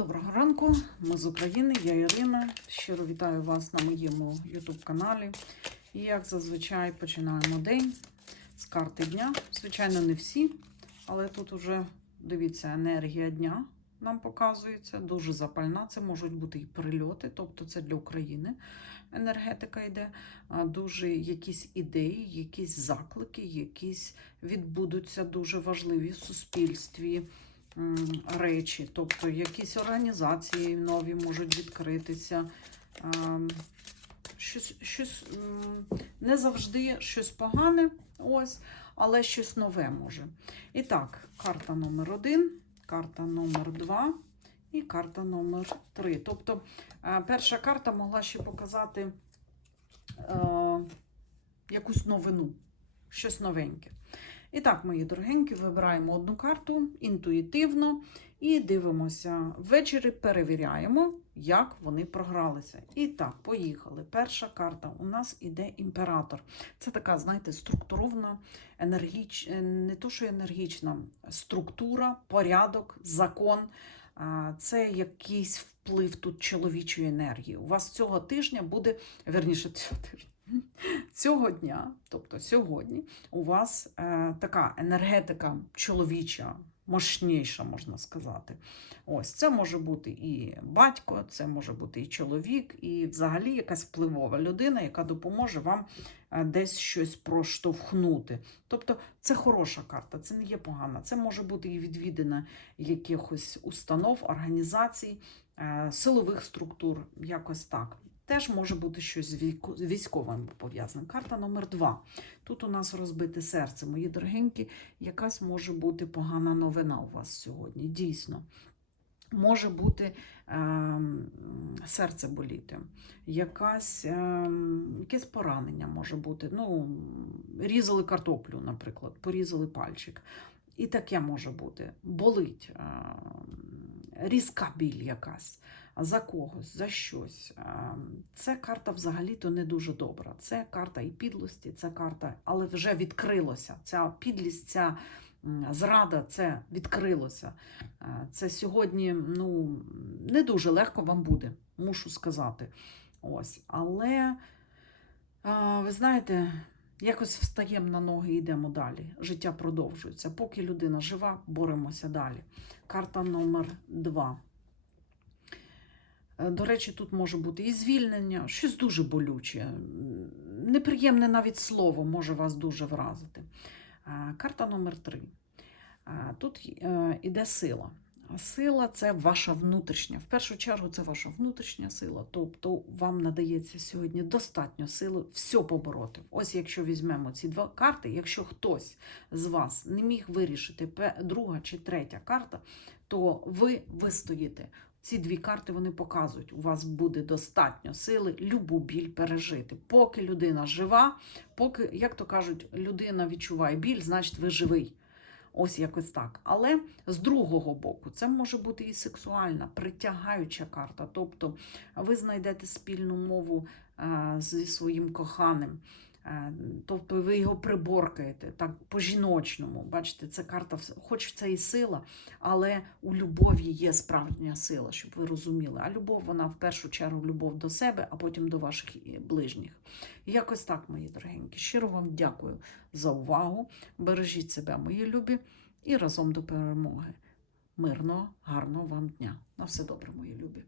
Доброго ранку, ми з України, я Ірина. Щиро вітаю вас на моєму YouTube каналі. І як зазвичай починаємо день з карти дня. Звичайно, не всі, але тут уже дивіться, енергія дня нам показується, дуже запальна. Це можуть бути і прильоти, тобто це для України енергетика йде. Дуже якісь ідеї, якісь заклики, якісь відбудуться дуже важливі в суспільстві речі, тобто якісь організації нові можуть відкритися. Ем, Щось, щось не завжди щось погане, ось, але щось нове може. І так, карта номер один, карта номер два і карта номер три. Тобто, е, перша карта могла ще показати е, якусь новину, щось новеньке. І так, мої дорогенькі, вибираємо одну карту інтуїтивно і дивимося. Ввечері перевіряємо, як вони програлися. І так, поїхали. Перша карта у нас іде імператор. Це така, знаєте, структурована, енергіч... е, не то, що енергічна структура, порядок, закон. Це якийсь вплив тут чоловічої енергії. У вас цього тижня буде, верніше, цього тижня. Цього дня, тобто сьогодні, у вас е, така енергетика чоловіча, мощніша, можна сказати. Ось це може бути і батько, це може бути і чоловік, і взагалі якась впливова людина, яка допоможе вам е, десь щось проштовхнути. Тобто це хороша карта, це не є погана. Це може бути і відвідина якихось установ, організацій, е, силових структур, якось так. Теж може бути щось з військовим пов'язане. Карта номер два. Тут у нас розбите серце, мої дорогенькі, якась може бути погана новина у вас сьогодні. Дійсно. Може бути ем, серце боліти, якась, ем, якесь поранення може бути. Ну, різали картоплю, наприклад, порізали пальчик. І таке може бути. Болить, ем, різка біль якась за когось, за щось. Ем, Це карта взагалі-то не дуже добра. Це карта і підлості, це карта, але вже відкрилося. Ця підлість, ця зрада, це відкрилося. Е, Це сьогодні ну, не дуже легко вам буде, мушу сказати. Ось. Але ви знаєте, якось встаємо на ноги і йдемо далі. Життя продовжується. Поки людина жива, боремося далі. Карта номер два. Е, До речі, тут може бути і звільнення, щось дуже болюче. Неприємне навіть слово може вас дуже вразити. Е, Карта номер три. Е, Тут іде сила. Сила це ваша внутрішня. В першу чергу це ваша внутрішня сила. Тобто вам надається сьогодні достатньо сили все побороти. Ось якщо візьмемо ці два карти, якщо хтось з вас не міг вирішити друга чи третя карта, то ви вистоїте. Ці дві карти вони показують, у вас буде достатньо сили любу біль пережити. Поки людина жива, поки, як то кажуть, людина відчуває біль, значить ви живий. Ось якось так. Але з другого боку, це може бути і сексуальна, притягаюча карта. Тобто ви знайдете спільну мову е, зі своїм коханим. Е, Тобто ви його приборкаєте так по-жіночному. Бачите, це карта, хоч це і сила, але у любові є справжня сила, щоб ви розуміли. А любов, вона в першу чергу любов до себе, а потім до ваших ближніх. І Якось так, мої дорогенькі. Щиро вам дякую за увагу. Бережіть себе, мої любі, і разом до перемоги. Мирного, гарного вам дня. На все добре, мої любі.